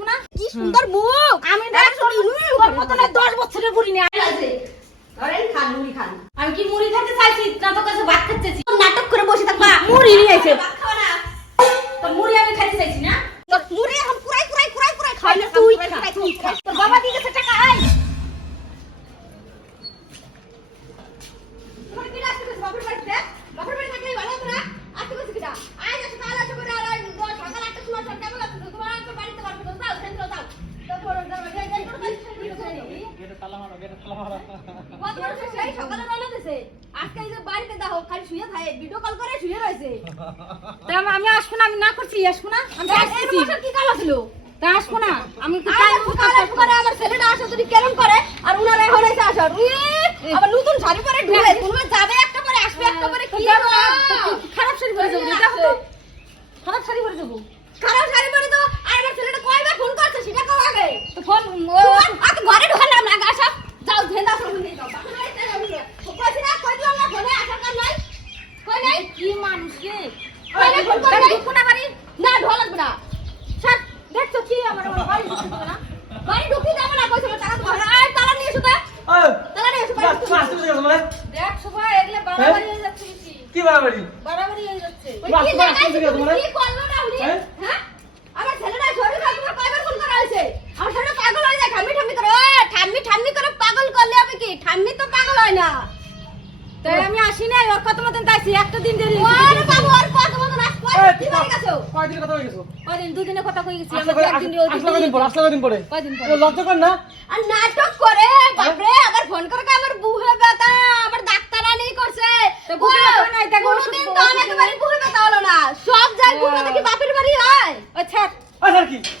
না? কি সুন্দর মুখ! আমি না দশ বছরের বুড়ি নিয়ে আসব না? আমি আসতেছি কি তা আসব না। আমি আমার ছেলেটা আসে যদি কেরম করে আর উনারা এখন এসে আসার আবার নতুন শাড়ি পরে ঢুকে তুমি যাবে একটা পরে আসবে একটা পরে কি খারাপ শাড়ি পরে যাব? তো খারাপ শাড়ি পরে যাব? খারাপ শাড়ি পরে তো আর আমার ছেলেটা কয়বার ফোন করছে সেটা কও আগে। তো ফোন আগে ঘরে ঢোকালাম না আগে যাও ধেন্দা সব নিয়ে যাও বাপের বাড়িতে যাও নিয়ে। কইছি না কই দিলাম না ফোনে আসার কাজ নাই কই নাই কি মানুষ রে কই নাই ফোন করে তাহলে ঢুকবো না বাড়ি না ঢোকা লাগবে না স্যার দেখছ কি আমার আমার বাড়ি ঢুকতে দেবে না বাড়ি ঢুকি যাবে না কইছিল টাকা তোমার আয় তালা নিয়ে এসো তো ওই তালা নিয়ে এসো বাড়ি ঢুকি। ক্লাস তুমি গেছো মানে দেখ সবাই এগুলো বাড়াবাড়ি হয়ে যাচ্ছে বেশি কি বাড়াবাড়ি বাড়াবাড়ি হয়ে যাচ্ছে ওই বাস, কি বাস, জায়গায় তুমি গেছো মানে? কি করল না উনি? হ্যাঁ? হ্যাঁ? আমার ছেলেটা শরীর খারাপ, তোমার কয়বার ফোন করা হয়েছে? আমার ছেলেটা পাগল হয়ে যায়, ঠাম্মি ঠাম্মি করে। ও, ঠাম্মি ঠাম্মি করে পাগল করলে হবে কি? ঠাম্মি তো পাগল হয় না। তাই আমি আসি নাই ওর তাইছি একটা দিন দেরি ওরে বাবু, ওর কত মতন আস- ওই এই, কি বাড়ি গেছো? কয়দিন কথা হয়ে গেছো কয়দিন দুদিনে কথা কই গেছি আমাদের একদিন ওই আসলে কদিন পরে আসলে কদিন পরে কয়দিন পরে? লজ্জা কর না আর নাটক করে, বাপরে, আবার ফোন করে আমার বুহে ব্যথা, আবার ডাক্তারানি করছে। তো বুহে ব্যথা নাই, তাকে ওষুধ তো আমাদের বাড়ি বুহে ব্যথা হলো না। সব জায়গায় বুহে ব্যথা কি বাপের বাড়ি হয়? ও ছাড় আই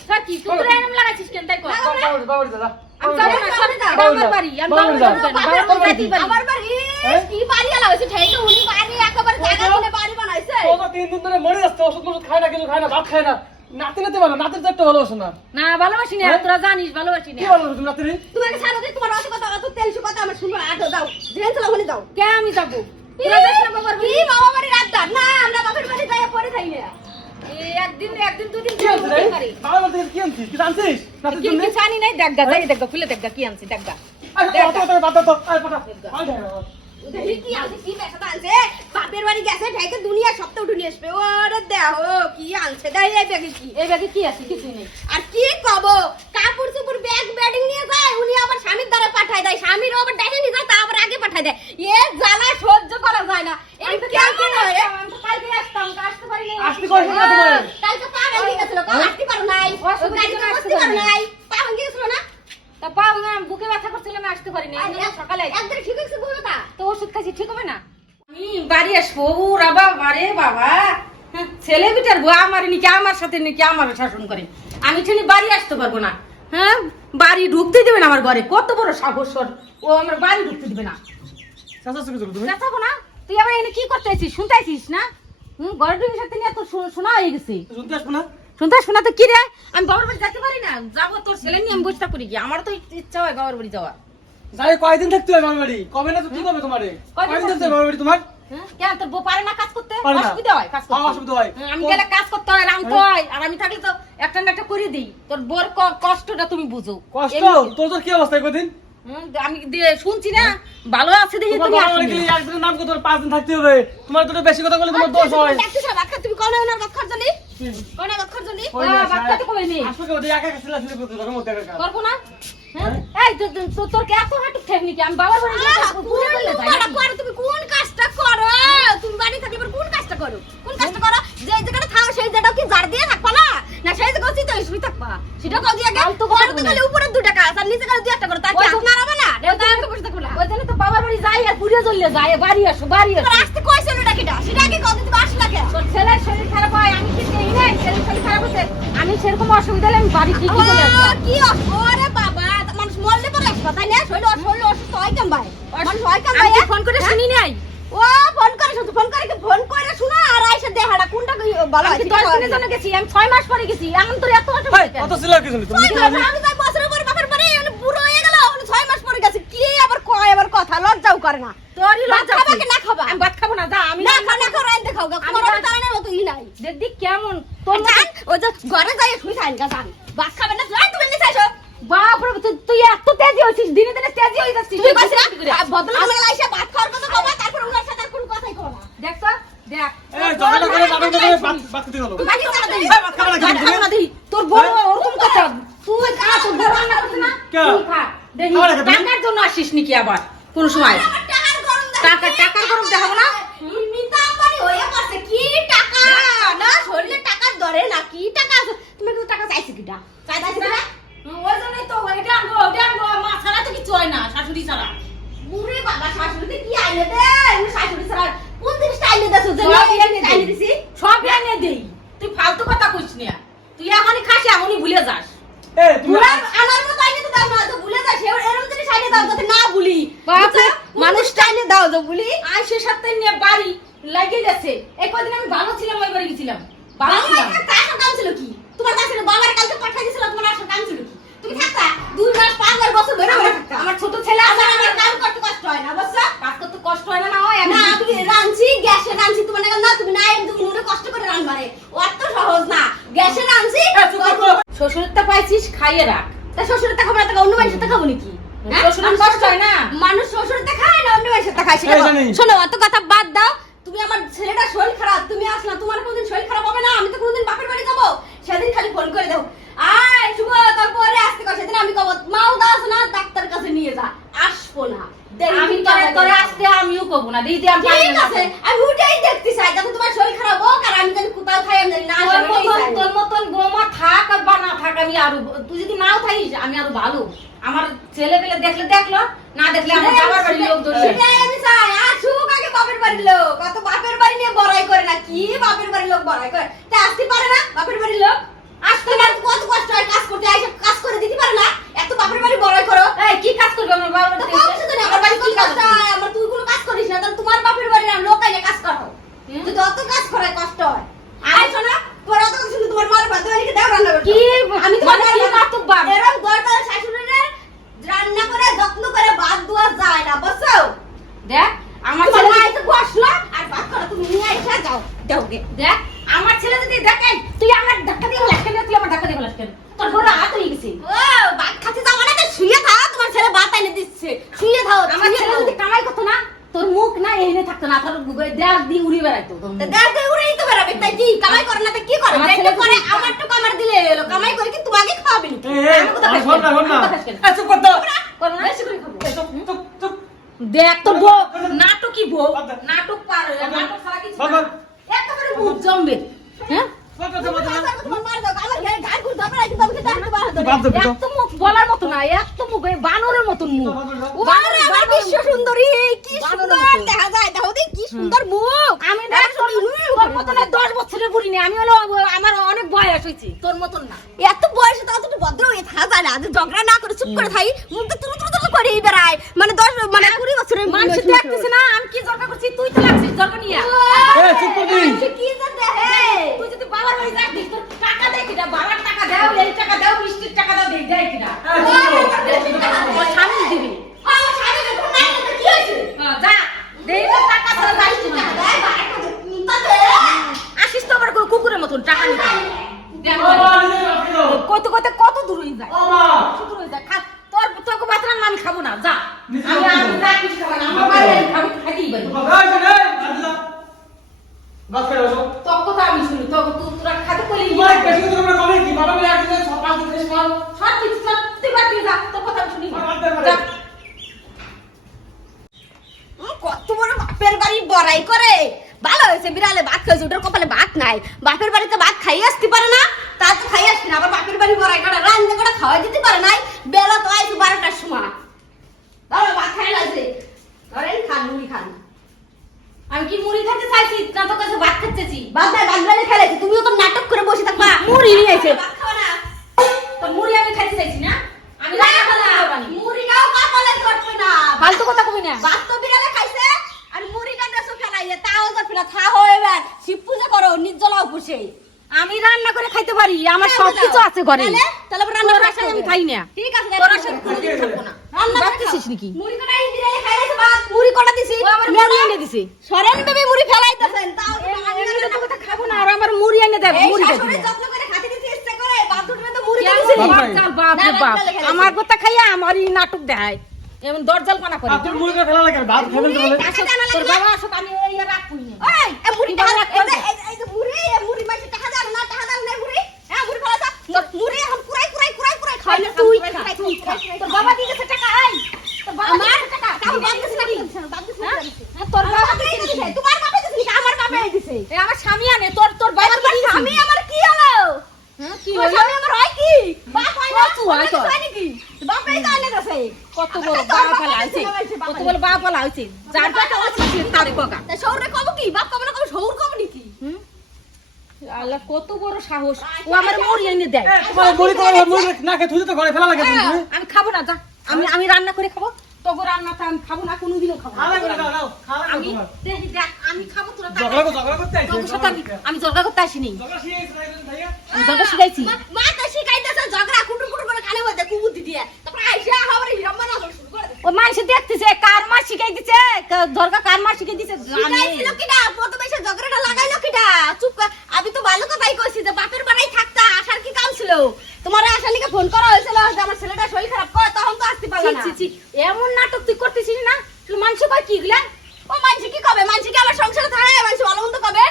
স্যার কি তুই তো এরকম লাগাইছিস কেন তাই কর বাবা বাবা দাদা আমি যাব না এটা আমার বাড়ি আমি বাবা। বাড়ি না। আমার বাড়ি হ্যাঁ? কি বাড়ি আলা হয়েছে ঠেকে উনি বাড়ি একেবারে জায়গা কিনে বাড়ি বানাইছে ও তো তিন দিন ধরে মরে যাচ্ছে ওষুধ ওষুধ খায় না কিছু খায় না ভাত খায় না। নাতি নাতি ভালো নাতির তো একটা ভালোবাসো না। না ভালোবাসি না হ্যাঁ? তোরা জানিস ভালোবাসি কি না ভালোবাসো তুমি নাতির? তোমাকে ছাড়ো দিই তোমার অত কথা অত তেল কথা আমার শুনব আটো জেন চলো ওখানে যাও। কে আমি যাব? তোরা যাস না বাবার কি বাবা বাড়ি রাত না আমরা বাপের বাড়ি যাই পরে থাই না। একদিন একদিন দুদিন কি আনছিস রে? বাবা বলতে কি আনছিস? কি আনছিস? নাতির জন্য? কি জানি নাই? দেখ গা যাই দেখ গা খুলে দেখ গা কি আনছি দেখ গা। কথা কথা বাদ দাও পটা দাও দেখি কি আছে কি বেটা আনছে? বাপের বাড়ি গেছে ঠেকে দুনিয়া সপ্তাহ উঠে আসবে। ওরে দেখো কি আনছে? দেখ এই ব্যাগে কি? এই ব্যাগে কি আছে? কিছুই নেই। আর কি কব? কাপড় চুপড় ব্যাগ ব্যাডিং নিয়ে যায় উনি আবার স্বামীর দ্বারা পাঠায় দেয়। স্বামীর আবার ডাকে নিয়ে যায় তা আবার আগে পাঠায় দেয়। এ জ্বালা সহ্য করা যায় না। এই কেমন কালকে হয়? কালকে আসতাম, আসতে পারি নাই। আসতে কইছ না কালকে পা ভেঙে গেছিল কাল হ্যাঁ? আসতে পারো নাই। অসুবিধা আসতে পারো নাই। পা ভেঙে গেছিল না? তা পা বুকে ব্যথা করছিল, আমি আসতে পারি নাই। এই জন্য সকালে। একদিন ঠিক হয়েছে বুঝো তা। তো ওষুধ খাইছি, ঠিক হবে না? আমি বাড়ি আসব ওরা বাবা রে বাবা। হ্যাঁ, ছেলে বিটার বউ আমার নাকি আমার সাথে নাকি আমার শাসন করে। আমি ছেলে বাড়ি আসতে পারব না। হ্যাঁ বাড়ি ঢুকতে দেবে না আমার ঘরে। কত বড় সাহস ও আমার বাড়ি ঢুকতে দেবে না। চাচাবো না। তুই আবার এনে কি করতে আছিস? শুনতে আছিস না? হুম ঘরে ঢুকে সাথে নিয়ে তো শোনা হয়ে গেছে। শুনতে আসব না? শুনতে শোনা তো কি রে? আমি বাবার বাড়ি যেতে পারি না। যাব তোর ছেলে নিয়ে আমি বসটা করি কি আমার তো ইচ্ছা হয় বাবার বাড়ি যাওয়া যাই কয়দিন থাকতে হবে আমার বাড়ি? কবে না তো কি হবে তোমারে? কয়দিন থাকতে হবে আমার বাড়ি তোমার? হ্যাঁ? কেন তোর বউ পারে না কাজ করতে? অসুবিধা হয় কাজ হ্যাঁ, করতে অসুবিধা হয়। হ্যাঁ, আমি গেলে কাজ করতে হয় রামতে হয়। আর আমি থাকলে তো একটা না একটা করে দিই। তোর বোর কষ্টটা তুমি বুঝো। কষ্ট? তোর তোর কি অবস্থা কদিন? আমি শুনছি না। ভালো আছে দেখি তুমি একদিনের নাম কত পাঁচ দিন থাকতে হবে? তোমার তো বেশি কথা বলে তোমার দোষ হয়। আজকে তুমি কোন ওনার কথা খরচলি কোন হ্যাঁ, বাচ্চা তো কই আসলে ওদের একা একা ছেলে ছেলে করতে মধ্যে একা একা। না? হ্যাঁ? এই তো- তো- তো- তোর কি এত হাঁটু ঠেকনি কি? আমি বাবার বাড়ি যাই, আহ, ঘুরে কোন চলে যাই লোকাটা নাকি? করো তুমি কোন কাজটা করো? তুমি বাড়ি থাকলে কোন কাজটা করো? কোন কাজটা করো? যে জায়গাটা থাকো সেই জায়গাটা কি জার দিয়ে থাকবা না? না সেই জায়গা উচিত শুই থাকবা। সেটা কও দিয়ে আগে ফালতু কথা তো খালি উপরে দুটা কাজ আর নিচে খালি দুই একটা করো। তার কি ওই হাত তো- নাড়াবে না? দেবতা আগে বসে থাকব না। ওই জন্য তো বাবার বাড়ি যাই আর ঘুরে চলে যায় বাড়ি আসো বাড়ি আসো তোর আসতে কইছিল না কিটা সেটা আগে কত তুমি আসলা কে তোর ছেলের শরীর খারাপ হয় আমি কি নেই নাই ছেলের শরীর খারাপ হচ্ছে আমি সেরকম অসুবিধা হলে আমি বাড়ি কি কি চলে আসব? কি অস- ওরে বাবা মানুষ মরলে পরে আসবা তাই না? শরীর শরীর অসুস্থ হয় কেন ভাই? মানুষ হয় কেন ভাই ফোন করে শুনি নাই। ও ফোন করে শুধু ফোন করে কি ফোন করে শোনা আর আইসা দেখাটা কোনটা কি ভালো আমি হয় দশ দিনের জন্য গেছি আমি ছয় মাস পরে গেছি এখন তোর এত অসুবিধা কত ছেলে কি শুনি তুমি? আমি তাই বছরের পরে বাপের বাড়ি মানে বুড়ো হয়ে গেল মানে ছয় মাস পরে গেছে কি আবার কয় আবার কথা লজ্জাও করে না। তোরই লজ্জা খাবা কি না খাবা? আমি ভাত খাব না যা আমি না খাও না খাও রাইতে খাও গা ভাত- নাই। দেখি কেমন? তোর জান ও যে ঘরে যাই শুই খাইন গা জান ভাত খাবেন না জান তুমি নিচে আসো বাপরে তুই- তুই এত তেজি হয়েছিস দিনে দিনে তেজি হয়ে যাচ্ছিস। তুমি পারছ না বদল করে আইসা ভাত খাওয়ার কথা বাবা তারপর ওনার সাথে আর কোনো কথাই কো না। দেখ তো দেখ। এই ঝগড়া করে মারামারি করে কথা দেই এই, ভাত খাবে না ভাত দেখি। তোর বড় ওরকম কথা। তুই খা তোর বড় রান্না করছে না কে? তুই খা। দেখি? টাকার জন্য আসিস নাকি আবার কোন সময়? টাকার গরম টাকার গরম দেখাবো না মিতা আম্বানি হয়ে পড়ছে কি টাকা না শরীরে টাকার দরে না কি টাকা আছে তুমি কিন্তু টাকা চাইছো কিটা চাইছো না ওই জন্যই তো এটা আনব ওটা আনব মা ছাড়া তো কিছু হয় না শাশুড়ি ছাড়া বুড়ি বাবা শাশুড়িতে কি আইলে দে আমি শাশুড়ি ছাড়া কোন জিনিসটা আইলে দেছো যে সব আমি এনে আইলে দেই। দিছি সব এনে দেই তুই ফালতু কথা কইস না তুই এখনই খাস এখনই ভুলে যাস এই তুমি বুড়া আমার মতো আইলে তো দাও না তো ভুলে যাস এর- এরকম জিনিস আইলে দাও যাতে না ভুলি বাপরে, মানুষটা আইলে দাও তো ভুলি আইসে সাথে নিয়ে বাড়ি লাগিয়ে গেছে এই কদিন আমি ভালো ছিলাম ওই বাড়ি গেছিলাম ভালো বাবা ছিলাম একটা আসল কাম ছিল কি তোমার কাছে বাবার কালকে পাঠিয়ে দিছিল তোমার আসল কাম ছিল কি তুমি থাকতা দুই মাস পাঁচ মাস বছর ধরে আমার- থাকতা আমার ছোট ছেলে আছে আমার আমার কাম করতে কষ্ট হয় না বুঝছ কাজ করতে কষ্ট হয় না না হয় না তুমি রাঁধছি গ্যাসে রাঁধছি তোমার নাগাল না তুমি না এমনি উনুনে কষ্ট করে রান্নারে অত সহজ না গ্যাসে রাঁধছি এই, চুপ তা পাইছিস খাইয়ে রাখ তা শ্বশুরের টাকা আমরা অন্য মানুষের তা খাব নাকি হ্যাঁ? হয় না মানুষ শ্বশুরের টাকা খায় না অন্য মানুষের তা খায় সেটা। জানি। শোনো অত কথা বাদ দাও তুমি আমার ছেলেটা শরীর খারাপ তুমি আসলা তোমার কোনদিন শরীর খারাপ হবে না আমি তো কোনদিন বাপের বাড়ি যাব সেদিন খালি ফোন করে দাও আয় শুভ তারপরে আসতে কর সেদিন আমি কব মাও দাস না ডাক্তার কাছে নিয়ে যা আসব না দেরি আমি কিন্তু তোরে হবে তোরে না। আসতে না দিদি আমি ঠিক আছে আমি ওটাই দেখতে চাই যাতে তোমার শরীর খারাপ হোক আর আমি জানি কোথাও খাই আমি জানি না তোর মতন চাই। তোর মতন বৌমা থাক আর বা না থাক আমি আরও তুই যদি নাও থাকিস আমি আরও ভালো। আমার ছেলে পেলে দেখলে দেখল না দেখলে আমার বাবার বাড়ির লোক ধরবে। সেটাই আমি চাই আসুক আগে বাপের বাড়ির লোক কত বাপের বাড়ি নিয়ে বড়াই করে না কি বাপের বাড়ির লোক বড়াই করে? তা আসতে পারে না বাপের বাড়ির লোক আসতে পারে কত কষ্ট হয় কাজ করতে আইসে কাজ করে দিতে পারে না এত বাপের বাড়ি বড়াই করো এই কি কাজ করবে আমার বাবার তো বাড়িতে কম শুধু না, আমার বাড়ি কি কষ্ট হয় আমার তুই কোনো কাজ করিস না তাহলে তোমার বাপের বাড়ির আর লোক আইলে কাজ করো হুম? যদি অত কাজ করে কষ্ট হয় আই শোনা তোমার অত কিছু না, তোমার মার বাদ দিয়ে দাও রান্না করতে কি আমি তোমার মানে কি মাতুব বাপ? এরকম দরকার শাশুড়িদের রান্না করে যত্ন করে ভাত দেওয়া যায় না বুঝছ দেখ আমার তোমার ছেলে মা এসে বসল আর ভাত করো তুমি নিয়ে এসে যাও যাও গে দেখ আমার ছেলে যদি দেখে তুই আমার ধাক্কা দিয়ে ফেলাস কেন তুই আমার ধাক্কা দিয়ে ফেলাস কেন তোর বড় হাত হয়ে গেছে ও ভাত খাতে যাও তো শুয়ে থাও তোমার ছেলে ভাত এনে দিচ্ছে শুয়ে থাও আমার ছেলে যদি কামাই করতো না তোর মুখ না এনে থাকতো না তোর দেখ দিয়ে উড়ে বেড়াইতো তোর মুখ। তা দেখ দেখ উড়েই তো বেড়াবে তাই কি কামাই করে না তো কি করে আমার করে আমার তো কামার দিলে এলো কামাই করে কি তোমাকে খাওয়াবে নাকি? এই, এই, আমি কোথায় আর খাইছি? শোন না, শোন না। আমি কোথায় খাইছি? কর না? বেশি করে খাব। এই, চুপ, চুপ, চুপ। দেখ তোর বউ নাটকই বউ নাটক পার নাটক ছাড়া কিছু বাদ না দে। একেবারে মুখ জমবে হ্যাঁ? বলার মতো না এত মুখ বানরের মতন মুখ। বিশ্ব সুন্দরী, কি সুন্দর দেখা যায়, দেখো দেখি, কি সুন্দর মুখ। আমি তোর মতন দশ বছরের বুড়ি নেই আমি হলো আমার অনেক বয়স হয়েছে তোর মতন না। এত বয়সে তো অতটুকু ভদ্র হয়ে থাকা যায় না ঝগড়া না করে চুপ করে থাকি মুখটা তুলু তুলু তুলু করে বেড়ায়। মানে দশ মানে কুড়ি বছরের মানুষ দেখতেছে না আমি কি দরকার করছি তুই তো লাগছিস দরকার নিয়ে। চুপ কর তুই। মানুষে কি যে দেখে তুই যদি বাবার বাড়ি যাস তোর টাকা দেয় কিনা বাবার টাকা দাও এই টাকা দাও মিষ্টির টাকা দাও দেয় দেয় কিনা এই, চুপ কর। ওর স্বামী দিবি আমার স্বামী যখন নাই তো কি হয়েছে হ্যাঁ, যা দেই তো টাকা ছাড়া যাস না টাকা দেয়, বারোটা দেয়, তাতে আসিস তো আবার কু- কুকুরের মতন টাকা নিতে দেখ, ও মা, এই যে রাখি দাও। কত কত কত দূর হয়ে যায় ও মা। কত দূর হয়ে যায় খা তোর তোকে বাতরান আমি খাব না যা নিচে আমি রাখি আমি দাও। যা কিছু খাব না আমার বাড়ি আমি খাব খাইতেই পারি চুপ কর। এই, শোন, এই, বাদ দে। বাদ করে বসো। তোর কথা আমি শুনি তোর তুই তোরা খাতে করলি তোমার বেশি কিছু তোমরা কবে কি? বাবা মিলে একদিনে সব পাঁচ দিন শেষ কর। সব কিছু সব তুই বাদ দিয়ে যা তোর কথা আমি শুনি না। বাদ দে, বাদ দে। যা উম, কত বড় বাপের বাড়ি বড়াই করে ভালো হয়েছে বিড়ালে ভাত খাইছে ওটার কপালে ভাত নাই বাপের বাড়িতে ভাত খাই আসতে পারে না তা তো খাই আসতে না আবার বাপের বাড়ি বড়াই করে রান্না করে খাওয়াই দিতে পারে নাই বেলা তো আইছে বারোটার সময় ধরো ভাত খাই লাগছে ধরেন খান মুড়ি খান আমি কি মুড়ি খেতে চাইছি? না তো কাছে ভাত খেতেছি ভাত বাদ বেলা খেলেছি। তুমিও তো নাটক করে বসে থাকবা। মুড়ি নিয়ে এসে। তো মুড়ি আমি খেতে চাইছি না? আমি রান্না মুড়ি পারি মুড়িটাও কপালে ঘটবে না? ফালতু কথা কবি না। ভাত তো বিড়ালে খাইছে। আর মুড়িটা দেশো ফেলাইলে তাও তো ফিরা থা হয়ে শিব পূজা করো নির্জলা উপসে আমি রান্না করে খাইতে পারি আমার সব কিছু আছে ঘরে। তাহলে তাহলে রান্না করে খাবে। আমি খাই না। ঠিক আছে তোর আশায় কোনোদিন থাকব না। রান্না করে নাকি? মুড়ি কটা এই বিড়ালে খাই গেছে ভাত। মুড়ি কটা দিছি? আমার মুড়ি এনে দিছে। সরেন বেবি মুড়ি ফেলাইতেছেন। তাও এমনি তো কথা খাব না আর আমার মুড়ি এনে দে এই মুড়ি দে যত্ন করে খাতে দিতে ইচ্ছে করে বাপ দুটোরে তো মুড়ি কেমন বাপ বাপ রে না, বাপ। বাপ লেখা আমার কথা খাইয়া আমারই নাটক দেখায়। এমন দরজাল পানা করে। আর মুড়ি ফেলা লাগে ভাত খাবেন তো বলে তোর বাবা আসুক আমি এই না। মুড়ি এই এই এই মুড়ি মাইছে টাকা দাও না, টাকা দাও না, মুড়ি। হ্যাঁ, মুড়ি ফেলা দাও। তোর মুড়ি এখন কুড়াই, কুড়াই, কুড়াই, কুড়াই খাই না, তুই খা, তুই খা। তোর বাবা দিয়ে গেছে টাকা আই তোর বাবা আমার টাকা কাউ বাপ দিছে নাকি? হ্যাঁ? হ্যাঁ, তোর বাবা বাপ দিয়ে দিছে গেছে নাকি? তোমার বাপে দিছে নাকি? আমার বাপে দিছে। এ আমার স্বামী আনে তোর তোর বাবা বাপ স্বামী আমার কি হলো? হ্যাঁ কি হলো স্বামী আমার হয় কি? বাপ হয় না? কচু হয় হয় নাকি? বাপেই তো এনে গেছে। কত বড় বাবা বাবা দিছে, বাবা দিছে, বাবা কত বড় বাবা পালা যার টাকা আছে তার বকা তা শহরে কব কি? বাপ কবে না আল্লাহ কত বড় সাহস। ও আমার মুড়ি এনে দেয়। তোমার মুড়ি তোমার মুড়ি না খেয়ে থুই তো ঘরে ফেলা লাগে তুমি। আমি খাব না যা। আমি আমি রান্না করে খাব। তোকে রান্নাটা আমি খাব না কোনোদিনও খাব না। আমি দেখ আমি খাব তোরা ঝগড়া ঝগড়া করতে আইছে আমি আমি জর্গা করতে আসিনি। ঝগড়া শিখাইছে না মা- মা তো শিখাইতেছে ঝগড়া কুটুর কুটুর করে কানে মধ্যে কুবুদ্ধি দিয়ে। তারপর আইসা আবার হিরম বানানো শুরু করে ও মানুষ দেখতেছে কার মা শিখাই দিছে জর্গা কার মা শিখাই দিছে জানি প্রথমে সে ঝগড়াটা লাগাইলো কিনা চুপ কর আমি তো ভালো কথাই কইছি যে বাপের বাড়াই থাকতা আসার কি কাম ছিল তোমার আসার লিগে ফোন করা হয়েছিল যে আমার ছেলেটা শরীর খারাপ করে তখন তো আসতে পারল ছি, না। এমন নাটক তুই করতেছিস না? তুই মানুষ কয় কি গুলা ও মানছি কি কবে? মানছি কি আমার সংসারে থাকে মানছি ভালো মন্দ কবে?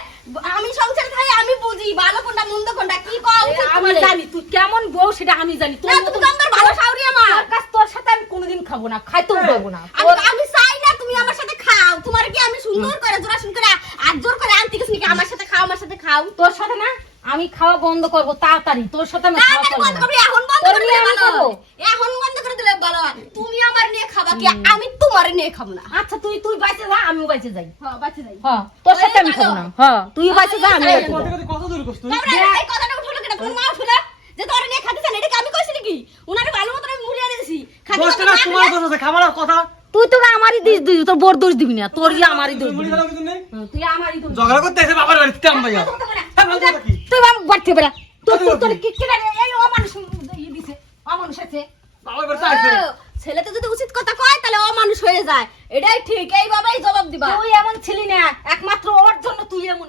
আমি সংসারে থাকি আমি বুঝি ভালো কোনটা মন্দ কোনটা কি কও আমি জানি তুই কেমন বউ সেটা আমি জানি। তুমি তো আমার ভালো সাউরি আমার। তোর কাছ তোর সাথে আমি কোনোদিন খাব না খাইতেও দেবো না। আমি চাই না তুমি আমার সাথে খাও। তোমার কি আমি সুন্দর করে জোড়া শুন করে আর জোর করে আনতে গেছি নাকি? আমার সাথে খাও আমার সাথে খাও। তোর সাথে না? আমি খাওয়া বন্ধ করব তাড়াতাড়ি। তোর সাথে আমি খাওয়া বন্ধ করব এখন বন্ধ করে দিলে ভালো। এখন বন্ধ করে দিলে ভালো হয়। তুমি আমার নিয়ে খাবা কি? আমি তোমার নিয়ে খাব না। আচ্ছা তুই তুই বাইচে যা আমিও বাইচে যাই। হ্যাঁ বাঁচে যাই। হ্যাঁ তোর সাথে আমি খাব না। হ্যাঁ তুই বাইচে যা আমি যাই। কত কত দূর করছ তুই এই কথাটা উঠল কেন? তোমার মা উঠল? যে তোর নিয়ে খাতে চান এটা কি আমি কইছি নাকি? উনারে ভালো মতো আমি মুড়িয়ে দিয়েছি খাতে চান না তোমার দোষ আছে খাবার কথা। তুই তো আমারই দিস দিবি তোর বোর দোষ দিবি না তোর যে আমারই দোষ তুই আমারই দোষ ঝগড়া করতে আইছে বাবার বাড়িতে আম ভাইয়া হ্যাঁ, কথা? তুই বাবা বাড়তে বেড়া তোর তোর তোর কি কি লাগে? এই অমানুষ ইয়ে দিছে অমানুষ আছে। ছেলে তো আইছে ছেলেতে যদি উচিত কথা কয় তাহলে অমানুষ হয়ে যায়। এটাই ঠিক এই বাবাই জবাব দিবা। তুই এমন ছিলি না একমাত্র ওর জন্য তুই এমন।